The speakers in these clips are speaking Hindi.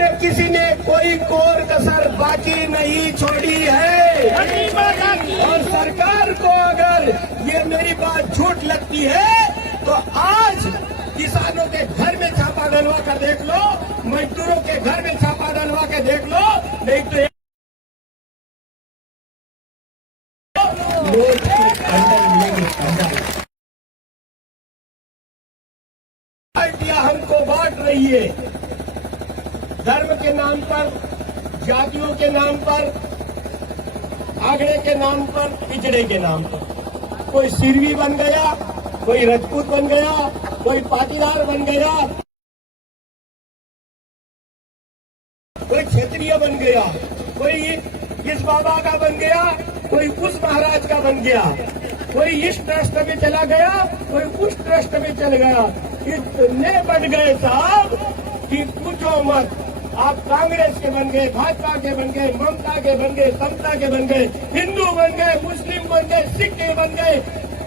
हमने किसी ने कोई कोर कसर बाकी नहीं छोड़ी है। और सरकार को अगर ये मेरी बात झूठ लगती है तो आज किसानों के घर में छापा डलवा कर देख लो, मजदूरों के घर में छापा डलवा के देख लो, नहीं तो लोग अंदर मिलेंगे। पार्टियां हमको बांट रही है, धर्म के नाम पर, जातियों के नाम पर, आगड़े के नाम पर, पिछड़े के नाम पर। कोई सिरवी बन गया, कोई राजपूत बन गया, कोई पाटीदार बन गया, कोई क्षेत्रीय बन गया, कोई इस बाबा का बन गया, कोई उस महाराज का बन गया, कोई इस ट्रस्ट में चला गया, कोई उस ट्रस्ट में चल गया। इतने बढ़ गए साहब कि पूछो मत। आप कांग्रेस के बन गए, भाजपा के बन गए, ममता के बन गए, समता के बन गए, हिंदू बन गए, मुस्लिम बन गए, सिख के बन गए,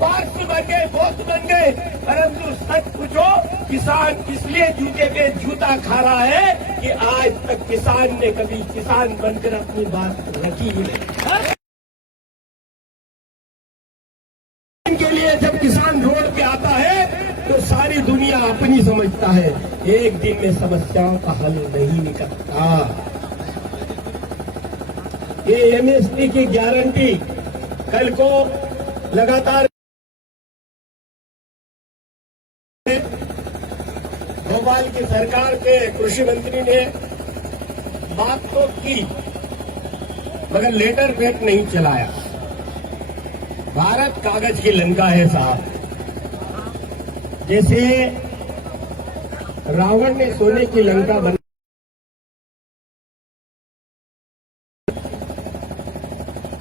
पारसी बन गए, बौद्ध बन गए। परंतु सच पूछो, किसान इसलिए जूते पे जूता खा रहा है कि आज तक किसान ने कभी किसान बनकर अपनी बात रखी ही नहीं। के लिए जब किसान रोड पे आता है तो सारी दुनिया अपनी समझता है, एक दिन में समस्याओं का हल नहीं निकलता। ये एमएसपी की गारंटी कल को लगातार भोपाल की सरकार के कृषि मंत्री ने बात तो की मगर लेटर पैड नहीं चलाया। भारत कागज की लंका है साहब। जैसे रावण ने सोने की लंका बनाई,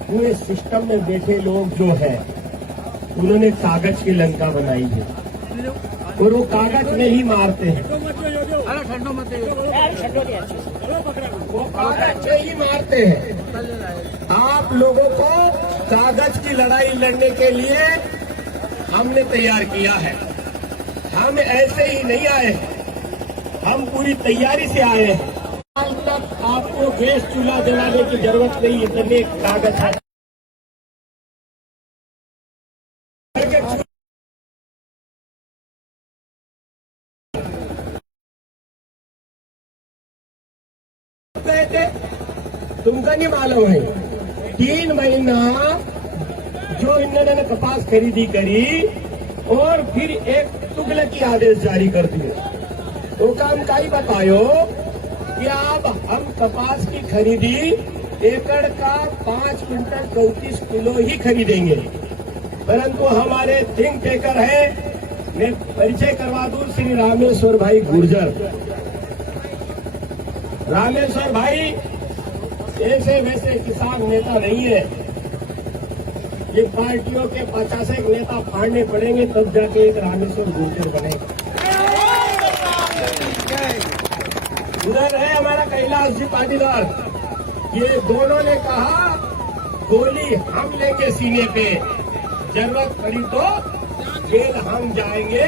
पूरे सिस्टम में बैठे लोग जो है उन्होंने कागज की लंका बनाई है और वो कागज में ही मारते हैं, वो कागज से ही मारते हैं। आप लोगों को कागज की लड़ाई लड़ने के लिए हमने तैयार किया है। हम ऐसे ही नहीं आए, हम पूरी तैयारी से आए हैं। आज तक आपको गैस चूल्हा जलाने की जरूरत नहीं, इतने कागज है। तुमको नहीं मालूम है, 3 महीना जो इन्होंने कपास खरीदी करी और फिर एक तुगलकी आदेश जारी कर दिए। वो काम का ही बतायो कि अब हम कपास की खरीदी एकड़ का 5 क्विंटल 34 किलो ही खरीदेंगे। परंतु हमारे थिंक टेकर है, मैं परिचय करवा दूं, श्री रामेश्वर भाई गुर्जर। रामेश्वर भाई ऐसे वैसे किसान नेता नहीं है। ये पार्टियों के 50 नेता फाड़ने पड़ेंगे तब जाके एक रामेश्वर गुर्जर बनेगा। उधर है हमारा कैलाश जी पाटीदार, ये दोनों ने कहा गोली हम लेंगे सीने पे, जरूरत पड़ी तो जेल हम जाएंगे,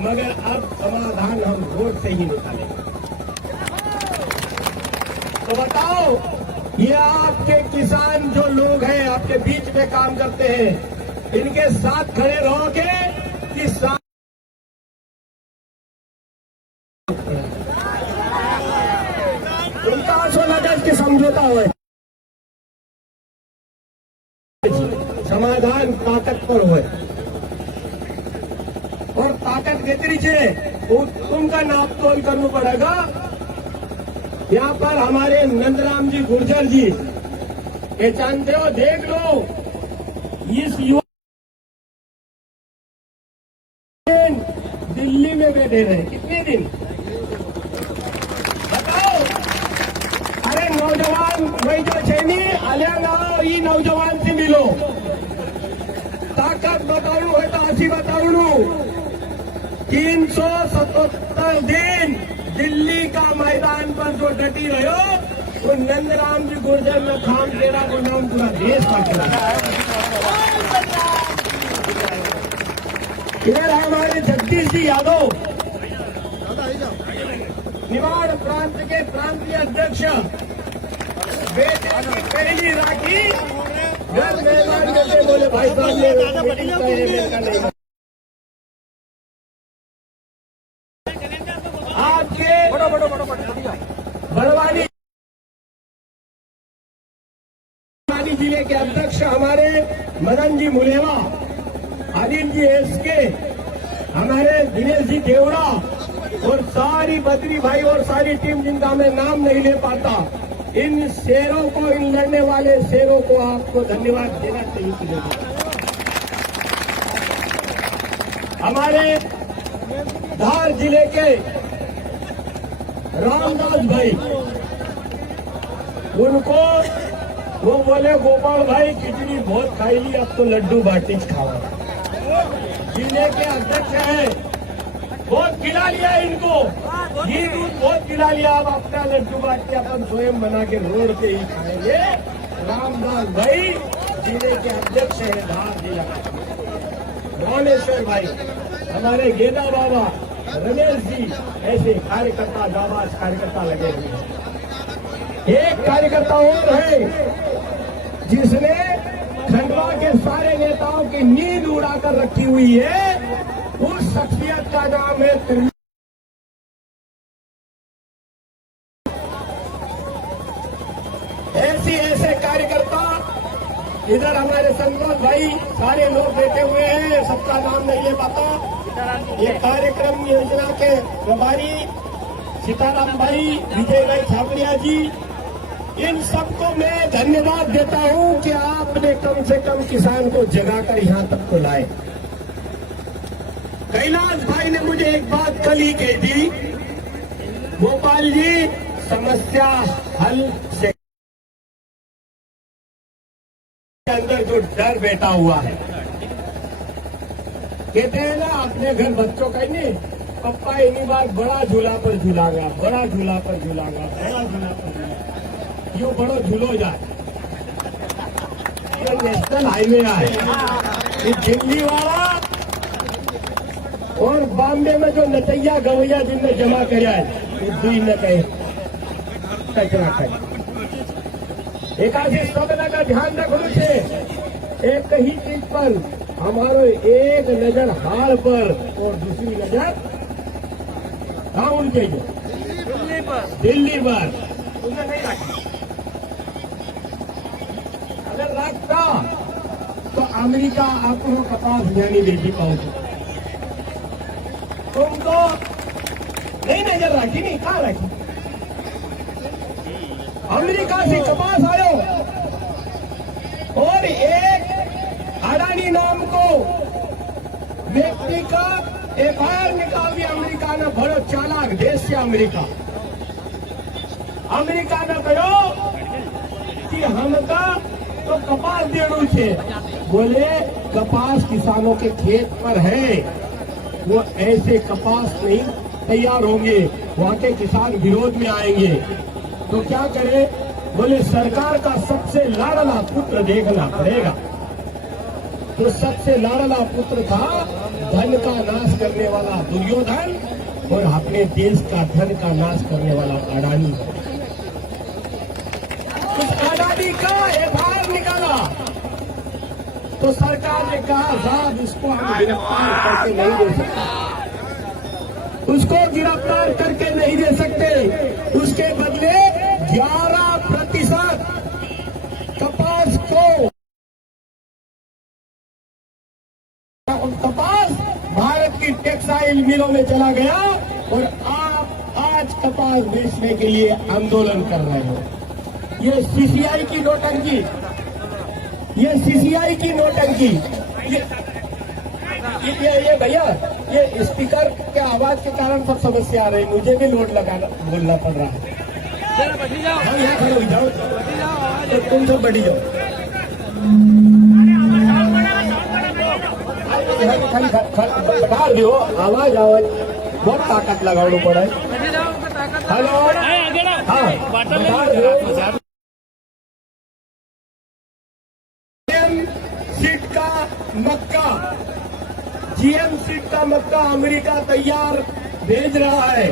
मगर अब समाधान हम रोड से ही निकालेंगे। तो बताओ, ये आपके किसान जो लोग हैं, आपके बीच में काम करते हैं, इनके साथ खड़े रहोगे कि साथ उनका 16 गज के समझौता हुआ, समाधान ताकत पर हुए और ताकत केतरी से तुमका नाप तोल करना पड़ेगा। यहाँ पर हमारे नंदराम जी गुर्जर जी, ये जानते हो, देख लो, इस युवा दिल्ली में बैठे रहे कितने दिन, बताओ। अरे नौजवान वही जो छैनी आलिया ना, ये नौजवान से मिलो, ताकत बताऊ है तो ऐसी बताऊ। 377 दिन दिल्ली का मैदान पर जो डटी रहो, वो नंदराम जी गुर्जर में काम तेरा को नाम पूरा देश का चला। इधर हमारे जगदीश जी यादव निवाड़ प्रांत के प्रांतीय अध्यक्ष बेटे की पहली राखी घर मेहमान जैसे बोले भाई साहब ने आपके बड़वानी जिले के अध्यक्ष हमारे मदन जी मुलेवा, अनिल जी एसके, हमारे दिनेश जी देवड़ा और सारी बद्री भाई और सारी टीम जिनका मैं नाम नहीं ले पाता, इन शेरों को, इन लड़ने वाले शेरों को आपको धन्यवाद देना चाहिए। हमारे धार जिले के रामदास भाई, उनको वो बोले गोपाल भाई खिचड़ी बहुत खाई ली, अब तो लड्डू बाटी खाओ। जिले के अध्यक्ष हैं, बहुत खिला लिया इनको, घी दूध बहुत खिला लिया, अब अपना लड्डू बाटी अपन स्वयं बना के रोड पे ही खाएंगे। रामदास भाई जिले के अध्यक्ष हैं धार जिला। भुवनेश्वर भाई, हमारे गेदा बाबा, रमेश जी, ऐसे कार्यकर्ता, जाबाज कार्यकर्ता लगे हुए हैं। एक कार्यकर्ता और है जिसने खंडवा के सारे नेताओं की नींद उड़ाकर रखी हुई है, उस शख्सियत का नाम है ऐसे कार्यकर्ता। इधर हमारे संतोष भाई, सारे लोग बैठे हुए हैं, सबका नाम नहीं ले पाता। ये कार्यक्रम योजना के प्रभारी सीताराम भाई, विजय भाई छापड़िया जी, इन सबको मैं धन्यवाद देता हूं कि आपने कम से कम किसान को जगाकर यहां तक तो लाए। कैलाश भाई ने मुझे एक बात कल ही कही थी, गोपाल जी समस्या हल से अंदर जो डर बैठा हुआ है, कहते हैं ना अपने घर बच्चों का ही नहीं, पप्पा इन्हीं बार बड़ा झूला पर झूलागा, बड़ा झूला पर झूलागा, बड़ा झूला पर झूलागा, यो बड़ो झूलो जाए। ये नेशनल हाईवे आए, ये दिल्ली वाला और बॉम्बे में जो नचैया गवैया जिनने जमा कराया है, ये दुई न कहे कचरा खाए। एकासी सबना का ध्यान रखना छे। एक ही चीज पर हमारो एक नजर हाल पर और दूसरी नजर टाउन के जो दिल्ली पर उन्हें नहीं रखी। अगर रखता तो अमेरिका आपको कपास नहीं बेची पाओगे। तुम तो नहीं नजर रखी, नहीं कहाँ रखी। अमेरिका से कपास आयो और एक अडानी नाम को व्यक्ति का एफआईआर निकाल दिया अमेरिका ने। बड़ो चालाक देश से अमेरिका ने कहो कि हमका तो कपास देना छे। बोले कपास किसानों के खेत पर है, वो ऐसे कपास नहीं तैयार होंगे, वहां के किसान विरोध में आएंगे। तो क्या करे? बोले सरकार का सबसे लाडला पुत्र देखना पड़ेगा। तो सबसे लाडला पुत्र था धन का नाश करने वाला दुर्योधन और अपने देश का धन का नाश करने वाला अडानी। उस अडानी का एफआईआर निकाला तो सरकार ने कहा साहब इसको हम गिरफ्तार करके नहीं दे सकते, उसको गिरफ्तार करके नहीं दे सकते। उसके बदले 11% कपास भारत की टेक्सटाइल मिलों में चला गया और आप आज कपास बेचने के लिए आंदोलन कर रहे हो। ये सीसीआई की नोटंकी, ये सीसीआई की नोटंकी। ये भैया, ये स्पीकर के आवाज के कारण सब समस्या आ रही, मुझे भी लोड लगाना बोलना पड़ रहा है। हाँ, यहाँ खड़े हो जाओ, तो तुम सब बढ़ी जाओ। खाली बता दो, आवाज बहुत ताकत लगाना पड़ा है। हेलो, हाँ, सीट का मक्का, जीएम सीट का मक्का अमेरिका तैयार भेज रहा है।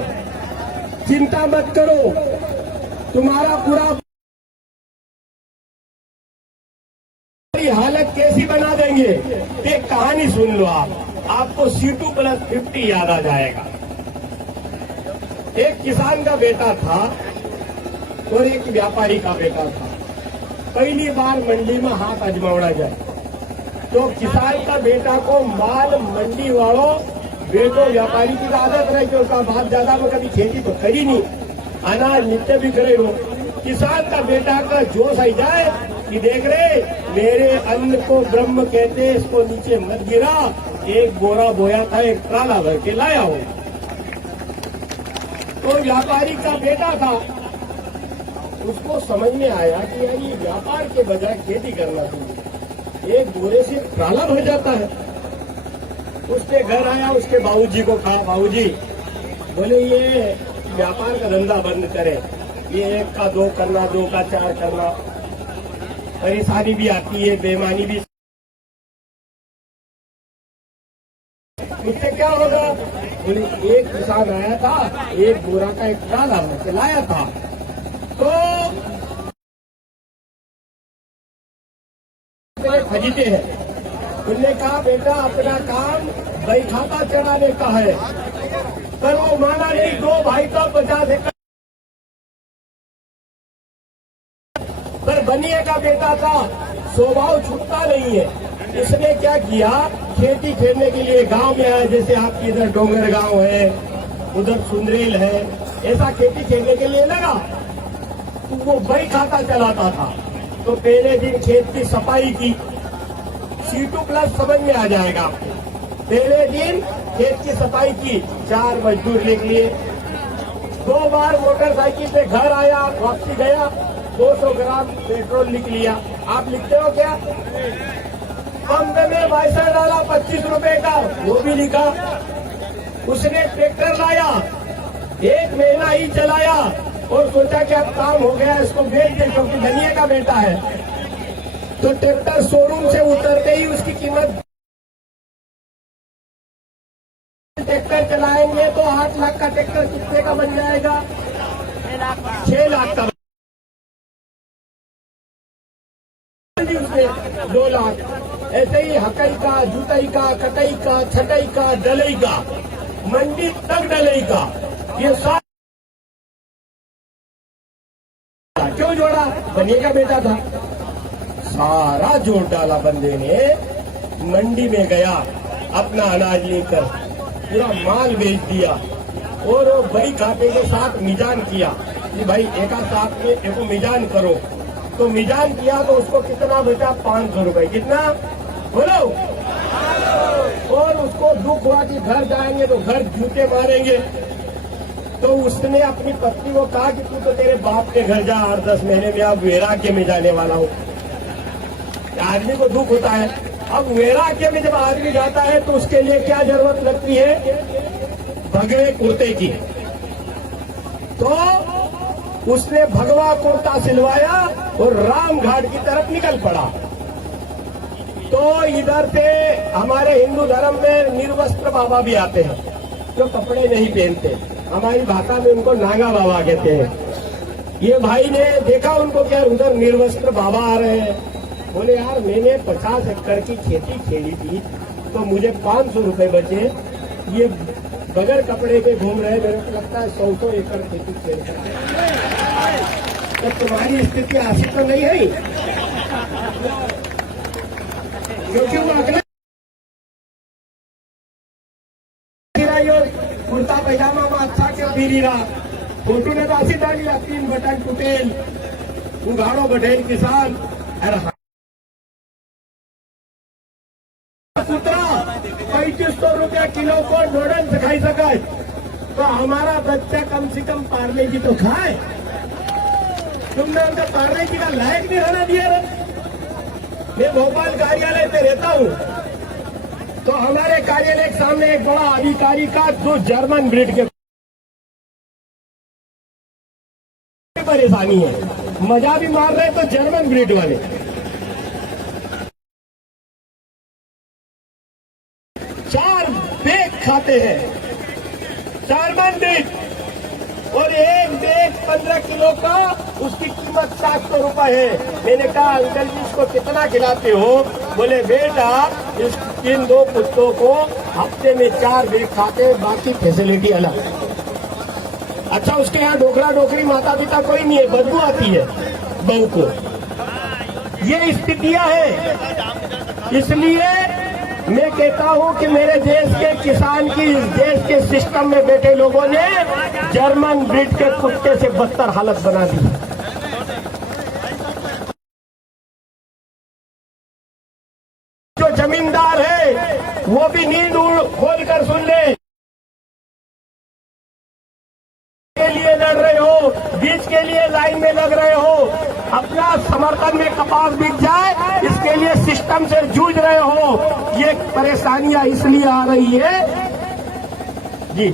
चिंता मत करो, तुम्हारा पूरा हालत कैसी बना देंगे। एक कहानी सुन लो आपको C2+50 याद आ जाएगा। एक किसान का बेटा था और एक व्यापारी का बेटा था। पहली बार मंडी में हाथ आजमावना जाए तो किसान का बेटा को माल मंडी वालों बेटो व्यापारी की आदत रही कि उसका बाप दादा में कभी खेती तो करी नहीं, अनाज नित्य भी करे हो। किसान का बेटा का जोश आई जाए कि देख रहे मेरे अन्न को ब्रह्म कहते, इसको नीचे मत गिरा। एक बोरा बोया था, एक ट्राला भर के लाया हो। तो व्यापारी का बेटा था, उसको समझ में आया कि यार ये व्यापार के बजाय खेती करना चाहिए, एक बोरे से ट्राला भर जाता है। उसके घर आया, उसके बाबूजी को कहा, बाबूजी बोले ये व्यापार का धंधा बंद करे, ये 1 का 2 करना, 2 का 4 करना, परेशानी भी आती है, बेईमानी भी। उससे क्या होगा? बोले एक किसान आया था, एक बोरा का एक ट्राला भर के लाया था, तो खरीदते हैं। उन्होंने कहा बेटा अपना काम भाई खाता चढ़ाने का है, पर वो माना नहीं। 2 भाई का 50 एकड़, पर बनिए का बेटा था, स्वभाव छूटता नहीं है। इसने क्या किया, खेती खेलने के लिए गांव में आया, जैसे आपकी इधर डोंगर गांव है, उधर सुंदरेल है, ऐसा खेती खेलने के लिए लगा। तो वो बही खाता चलाता था। तो पहले दिन खेत की सफाई की, C2+ समझ में आ जाएगा आपको। पहले दिन खेत की सफाई की, 4 मजदूर लेके लिए। 2 बार मोटरसाइकिल से घर आया, वापसी गया, 200 ग्राम पेट्रोल लिख लिया। आप लिखते हो क्या? पंप में वाइसर डाला 25 रुपए का, वो भी लिखा। उसने ट्रैक्टर लाया, 1 महीना ही चलाया और सोचा कि अब काम हो गया, इसको बेच दे क्योंकि धनिया का बेटा है। तो ट्रैक्टर शोरूम से उतरते ही उसकी कीमत, ट्रैक्टर चलाएंगे तो 8 लाख का ट्रैक्टर कितने का बन जाएगा? 6 लाख का। उसमें 2 लाख। ऐसे ही हकई का, जुताई का, कटाई का, छटाई का, डलई का, मंडी तक डलई का, ये सब क्यों जोड़ा? बनिए का बेटा था। सारा जोड़ डाला बंदे ने, मंडी में गया, अपना अनाज लेकर पूरा माल बेच दिया और वो बही खाते के साथ मिजान किया कि भाई एक साथ में देखो मिजान करो। तो मिजान किया तो उसको कितना बेचा? 500 रुपए। कितना बोलो? और उसको दुख हुआ कि घर जाएंगे तो घर जूते मारेंगे। तो उसने अपनी पत्नी को कहा कि तू तो तेरे बाप के घर जा, 8-10 महीने में अब वैराग्य में जाने वाला हूँ। आदमी को दुख होता है। अब वैराग्य में जब आदमी जाता है तो उसके लिए क्या जरूरत लगती है? भगवे कुर्ते की। तो उसने भगवा कुर्ता सिलवाया और राम घाट की तरफ निकल पड़ा। तो इधर से हमारे हिंदू धर्म में निर्वस्त्र बाबा भी आते हैं, जो कपड़े नहीं पहनते। हमारी भाषा में उनको नागा बाबा कहते हैं। ये भाई ने देखा उनको, क्या उधर निर्वस्त्र बाबा आ रहे हैं। बोले यार मैंने 50 एकड़ की खेती खेली थी तो मुझे 500 रुपए बचे, ये बगैर कपड़े के घूम रहे, मेरे को लगता है 100 एकड़ खेती खेल कर। तो तुम्हारी स्थिति ऐसी तो नहीं है, क्योंकि वो अगला कुर्ता पैजामा में अच्छा क्यों फिरी रहा। फोटो ने तो ऐसी डाली, 3 बटन टूटेल, उघाड़ो बटेल किसान। पुत्रा 3500 रुपया किलो को ढोड़न से खाई सके तो हमारा बच्चा कम से कम पार्ले जी तो खाए। तुमने उनका पार्ले जी का लायक नहीं होना दिया। मैं भोपाल कार्यालय में रहता हूँ, तो हमारे कार्यालय के सामने एक बड़ा अधिकारी का जो जर्मन ब्रीड के परेशानी है, मजा भी मार रहे तो जर्मन ब्रीड वाले 4 बैग खाते हैं, जर्मन ब्रीड। और एक बैग 15 किलो का उसकी कीमत 700 रुपए है। मैंने कहा अंकल जी इसको कितना खिलाते हो? बोले बेटा इन 2 कुत्तों को हफ्ते में 4 बैग खाते, बाकी फैसिलिटी अलग। अच्छा उसके यहाँ डोकरा डोकरी माता पिता कोई नहीं है, बदबू आती है बहू को। ये स्थितियां हैं। इसलिए मैं कहता हूं कि मेरे देश के किसान की इस देश के सिस्टम में बैठे लोगों ने जर्मन ब्रीड के कुत्ते से बदतर हालत बना दी। जो जमींदार है वो भी नींद खोल कर सुन ले। के लिए लड़ रहे हो, बीज के लिए लाइन में लग रहे हो, अपना समर्थन में कपास बिक जाए इसके लिए सिस्टम से जूझ रहे हो। ये परेशानियां इसलिए आ रही है जी।